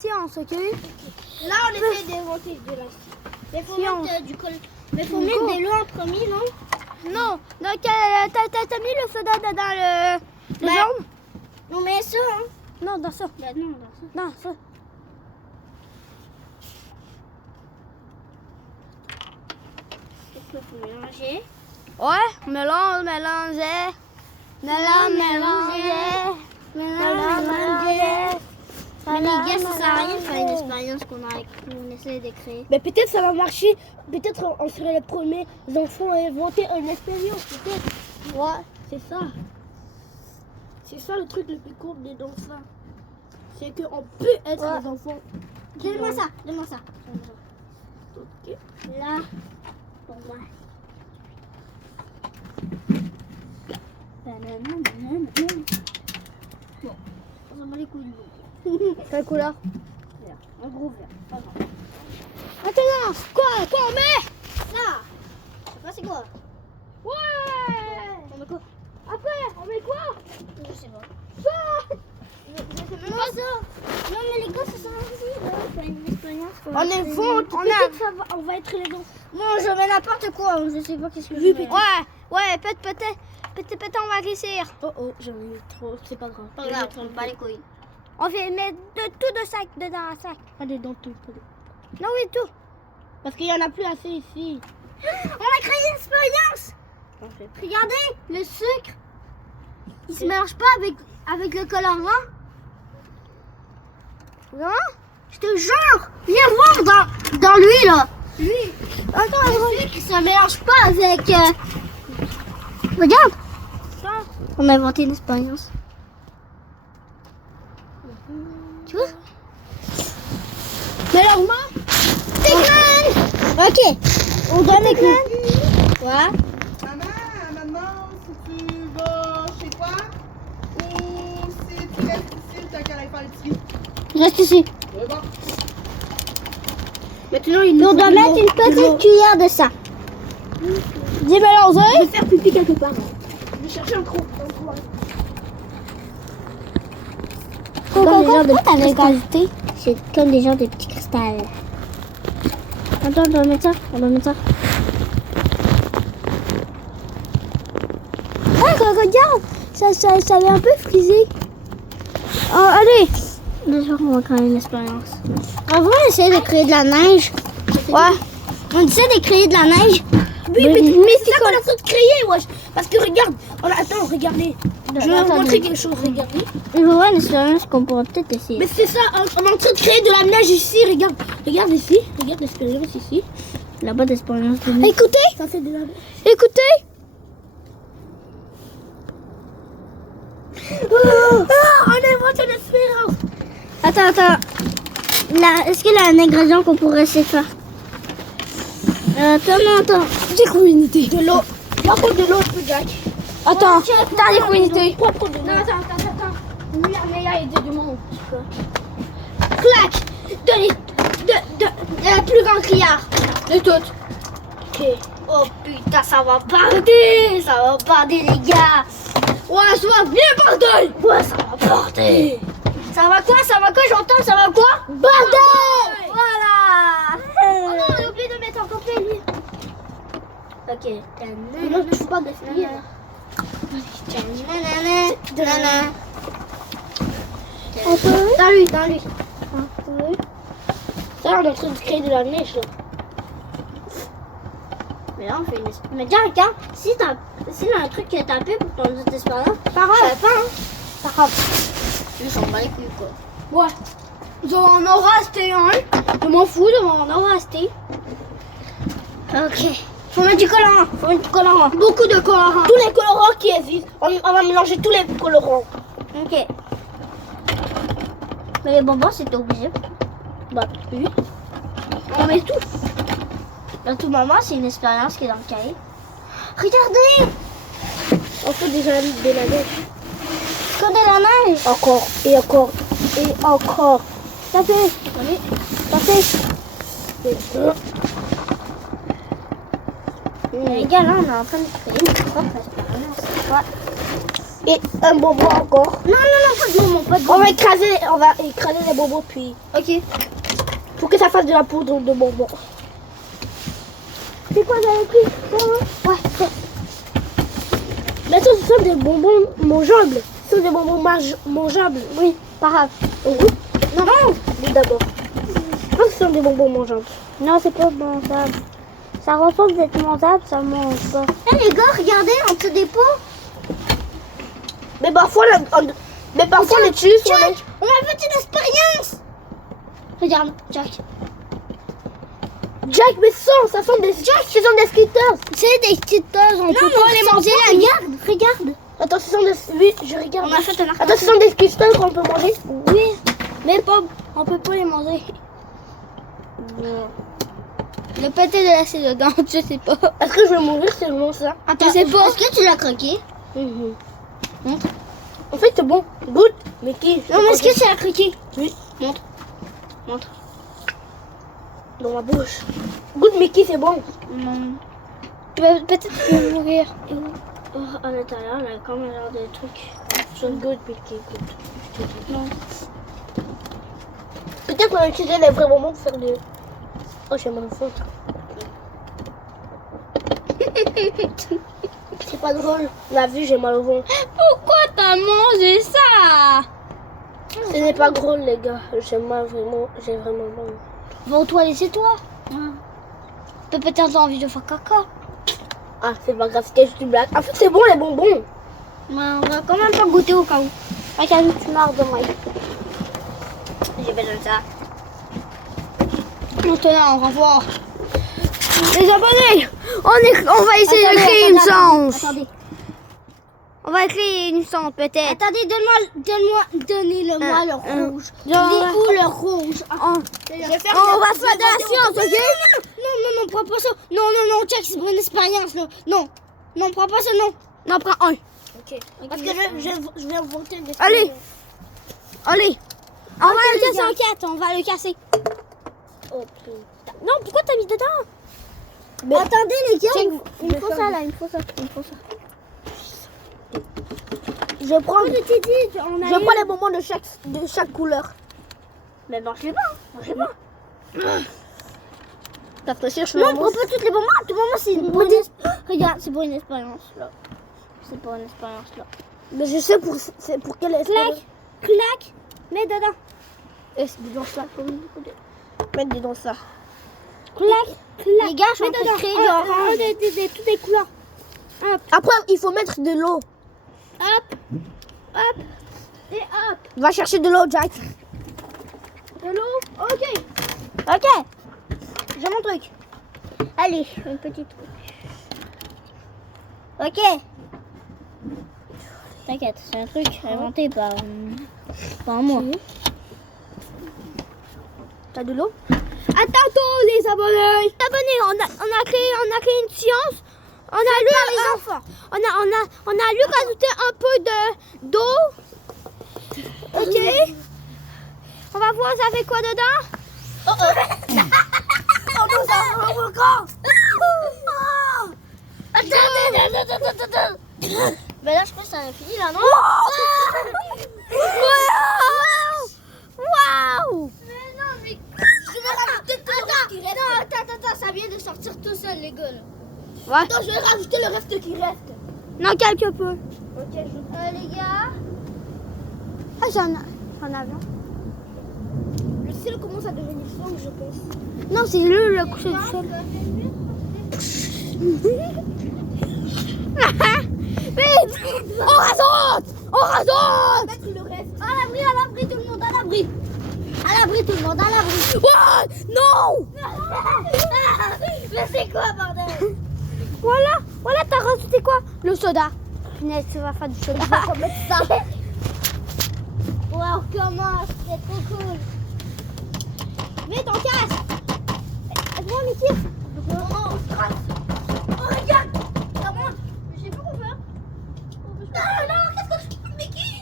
Science, ok? Là, on essaie d'inventer de la science. Mais faut mettre du col. Mais faut mettre de l'eau en premier, non? Non. Donc, t'as mis le soda dans le jaune? On met ça, hein? Non, dans ça. Ben non, dans ça. Dans ça. Il faut mélanger. Ouais, mélange. Mais les gars, ça sert à rien de faire une expérience qu'on essaie de créer. Mais peut-être ça va marcher. Peut-être on serait les premiers enfants à inventer une expérience. Peut-être. Ouais. C'est ça. C'est ça le truc le plus cool de dans ça. C'est qu'on peut être des enfants. Donne-moi ça, donne-moi ça. Ok. Là, pour moi. Bon, on s'en bat les couilles. Quelle couleur? Vert. Un gros vert. Pas grave. Attends, quoi on met? Ça! Je sais pas c'est quoi. Ouais. On met quoi? Après, on met quoi? Je sais pas. Ça. Non, ça. Non, mais les gars, ça sert à rien. Faire une expérience. On invente. Peut-être on va être les enfants. Non, je mets n'importe quoi. Je sais pas qu'est-ce que je Oui, mets. Ouais, peut-être on va réussir. Oh, j'en ai trop. C'est pas grave. Pas grave, on bat les couilles. On fait mettre tout de sac dedans un sac. Pas dedans tout. Non, oui, tout. Parce qu'il y en a plus assez ici. On a créé une expérience. Parfait. Regardez, le sucre, il se mélange pas avec le colorant. Vraiment? Je te jure. Viens voir dans lui, là. Lui. Attends, Le sucre, ça mélange pas avec... Regarde. ça. On a inventé une expérience. Tu vois? Mais alors moi, Ok. On donne les graines. Ouais. Maman, si tu vas chez toi ou si tu restes ici, t'as qu'à aller faire l'épicerie. Reste ici. C'est bon. maintenant il On doit mettre une petite cuillère de ça. Démélanger. Je vais faire pipi quelque part. Je vais chercher un trou. Comme des genres de petits cristals. C'est comme des genres de petits cristals. Attends, on doit mettre ça. Ah, regarde. Ça avait un peu frisé. Oh, allez. Déjà, on va créer une expérience. Avant, on essayait de créer de la neige. Ouais. On essaie de créer de la neige. Oui, mais c'est ça qu'on est en train de créer, wesh. Parce que regarde, attends, regardez. Je vais vous montrer quelque chose, regardez. Il va y avoir une expérience qu'on pourra peut-être essayer. Mais c'est ça, on est en train de créer de la neige ici, regarde. Regarde ici, regarde l'expérience ici. Là-bas d'expérience de neige. Écoutez. Ça c'est de la neige. Écoutez. On a inventé une expérience. Attends. Là, est-ce qu'il y a un ingrédient qu'on pourrait essayer de faire? Attends. J'ai trouvé une idée. De l'eau. Moi, faut de l'eau, je peux Jack. Attends, t'as des communautés. Propre de l'eau. Non, attends. Mais il y a idée du monde. Clac. De la plus grande criard. De toutes. Ok. Oh putain, ça va barder les gars. Ouais, ça va bien, bordel. Ouais, ça va barder. Ça va quoi, j'entends, ça va quoi? Bordel. Voilà. Oh non, on a oublié de mettre encore plein lui. Ok. Non, je ne faut pas gaspiller. Dans lui. Ça, on est en train de créer de la neige là. Mais là, on fait une expérience. Mais tiens, regarde, si t'as un truc qui est tapé pour ton autre expérience, Pas grave. je sais pas, hein. Pas grave. Je s'en bats les couilles, quoi. Ouais. On aura acheté un. Je m'en fous, on aura acheté. Ok. Faut mettre du colorant. Beaucoup de colorants. Tous les colorants qui existent. On va mélanger tous les colorants. Ok. Mais les bonbons, c'est obligé. Bah oui. On met tout. Dans tout moment, c'est une expérience qui est dans le cahier. Regardez! On fait déjà de la neige. Comme de la neige. Encore et encore et encore. Tapez. Allez. Les gars, là, on est en train de créer une propre expérience. Ouais. Et un bonbon encore. Non, pas de bonbons, pas de On bonbons. va écraser les bonbons puis. Ok. Pour que ça fasse de la poudre de bonbons. C'est quoi, j'avais pris ça, hein? Ouais. Mais ça, ce sont des bonbons mangeables. Ce sont des bonbons mangeables. Oui. Pas grave. Au goût. Non. Oui, d'abord. Je pense que ce sont des bonbons mangeables. Non, c'est pas mangeable. Ça ressemble d'être mangeable, ça mange pas. Eh les gars, regardez en dessous des pots. Mais parfois, on les tue. soit Jack, on a fait une expérience. Regarde, Jack. Jack, mais ça sont des. Jack, ce sont des skitters. C'est des skitters, on peut pas les manger là. Regarde. Attends, ce sont des. Oui, je regarde. On a fait un Attends, ce sont des skitters qu'on peut manger. Oui, mais pas, on peut pas les manger. Le pâté de l'acier dedans, je sais pas. Est-ce que je vais mourir si je mange ça? Attends, je sais pas. Est-ce que tu l'as croqué? Montre. En fait, c'est bon. Goûte. Mais qui? Non, mais est-ce que tu l'as croqué? Oui. Montre. Montre. Dans ma bouche. Goûte Mickey, c'est bon. Non. Tu vas peut-être mourir. Oh, à l'intérieur, il y a quand même genre des trucs. Je goûte Mickey, goûte. Non. Peut-être qu'on va utiliser les vrais bonbons pour faire des. Oh, j'ai mal au ventre. C'est pas drôle. La vue, j'ai mal au ventre. Pourquoi t'as mangé ça? Ce n'est pas drôle, les gars. J'ai vraiment mal. Va aux toilettes, c'est toi. Peut-être t'as envie de faire caca. Ah, c'est pas grave, c'est juste une blague. En fait, c'est bon, les bonbons. Mais on va quand même pas goûter au cas où. Regarde, tu marres de moi. J'ai besoin de ça. Maintenant, au revoir. Les abonnés, on va essayer de créer une chance. Attendez. On va créer une chance peut-être. Attendez, donnez-le-moi le rouge. Il est Genre, où le rouge? on va faire de la science, ok? Non, prends pas ça. Non, Jack, c'est pour une expérience, là. Non, prends pas ça, non. Non, prends un. Ok. Parce que je vais inventer des. Allez. Allez. On va Ok, le les casser en gars. 4, on va le casser. Oh, putain. Non, pourquoi t'as mis dedans? Mais- Attendez, les gars. Tiens, Il me faut ça, là. Il me faut ça. Je prends, Je t'ai dit, on a je prends les bonbons de chaque couleur. Mais mangez pas. Mangez pas. T'as fraîchi, je Non, prends pas toutes les bonbons. Tout le moment, c'est une bonne Regarde, c'est pour une expérience là. C'est pour une expérience là. Mais je sais c'est pour quelle espèce. Clac. Mets dedans. Et c'est dans ça. Mettre dedans ça. Clac. Les gars, je suis en train de créer du orange. Toutes les couleurs. Après, il faut mettre de l'eau. Hop. Et hop. Va chercher de l'eau, Jack. De l'eau. Ok. Ok. J'ai mon truc. Allez, une petite. Ok. T'inquiète, c'est un truc inventé par moi. T'as de l'eau? Attends, les abonnés. On a créé une science. On a lu les enfants. On a lu rajouter un peu d'eau. Ok. On va voir ça fait quoi dedans. Mais là je pense que ça a fini là non? Waouh! Attends, ça vient de sortir tout seul, les gars. Là. Ouais. Attends, je vais rajouter le reste qui reste. Non, quelque peu. Ok, Les gars. Ah, j'en avais. Le ciel commence à devenir sombre, je pense. Non, c'est le coucher du sol. Vite! On rajoute! Mettre le reste. À l'abri, tout le monde, à l'abri. À l'abri, tout le monde, à l'abri. Ouais! Non! Mais c'est quoi, bordel? Voilà, t'as rajouté quoi? Le soda. Punaise, tu vas faire du soda. On va mettre ça. Ouais, on recommence, c'est trop cool. Vite, on casse! Viens, Mickey! Non, on se trace. Oh, regarde. Ça monte. Je sais pas quoi faire. Non, qu'est-ce que tu fais, Mickey?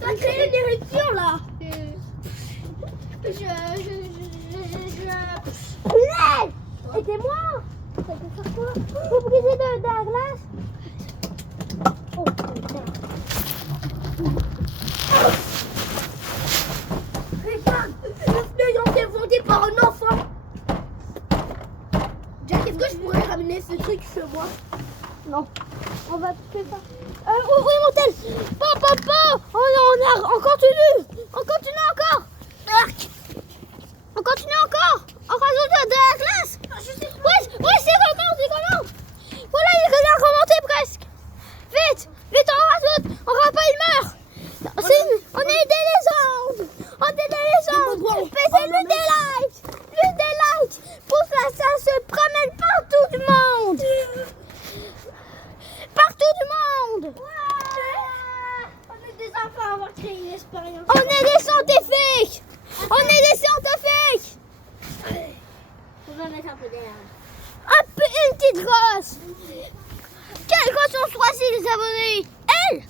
Ça va créer une éruption, là. Punaise! Aidez-moi! Ça peut faire quoi? Vous brisez de la glace? Oh, putain. Regarde, le feuille ont été vendés par un enfant. Jack, est-ce que je pourrais ramener ce truc chez moi? Non. On va faire ça. Oui, mon tel. Papa. On continue. On continue encore. On continue encore. On rajoute de la glace. Oui, c'est comment. Voilà, il est déjà commenté presque. Vite, on rajoute. On va pas, il meurt. On est des légendes. Faites le daylight. Pour ça se promène partout du monde. On est des enfants à avoir créé une expérience. On est des scientifiques. On va mettre un peu d'air. Une petite grosse. Quelle grosse on choisit les abonnés? Elle.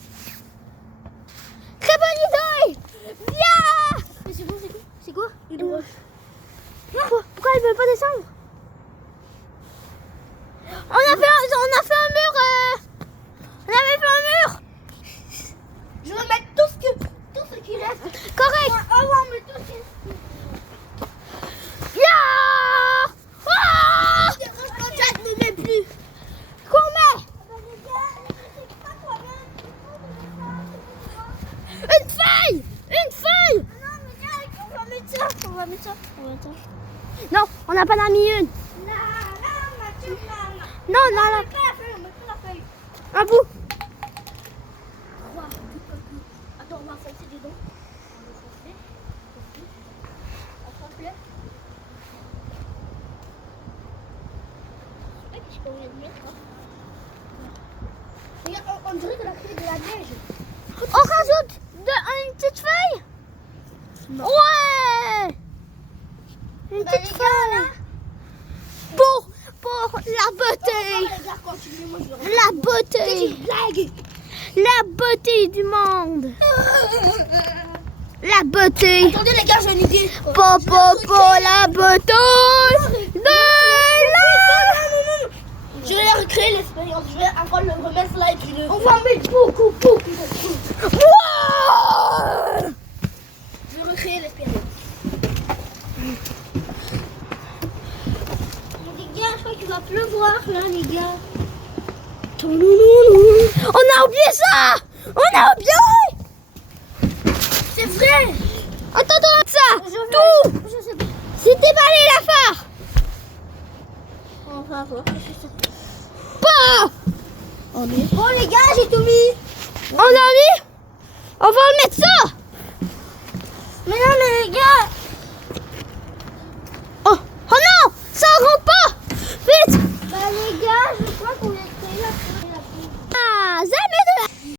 Très bonne idée. Viens. Mais c'est quoi? Une roche. Pourquoi elle veut pas descendre? On a fait un mur. On avait fait un mur. Je vais mettre tout ce qui reste. Correct. Oh, on met tout ce qui reste. Viens. Ah. Jack ne met plus. Qu'on met une feuille. Non, mais Jack, on va mettre ça. Non, on n'a pas d'en mis une. Non, On met pas la feuille. un bout. Attends, on va foncer dedans. On va foncer. Je peux le mettre. Regarde, on dirait que la clé de la neige. On rajoute une petite feuille. Non. Ouais. Une Bah, petite les gars, feuille. Pour la beauté. Les gars, continuez, moi je vais La beauté. C'est une blague. La beauté du monde. La beauté. Attendez les gars, j'ai une idée. La beauté de la... Je vais recréer l'expérience. Je vais encore le remettre là et puis on va en mettre beaucoup. Wow. Je vais recréer l'expérience. Les gars, je crois qu'il va pleuvoir là, les gars. On a oublié ça. C'est vrai. Attends, ça. Je sais pas. C'est déballé la phare. On va voir. Pas. Oh les gars, j'ai tout mis. On a mis. On va le mettre ça.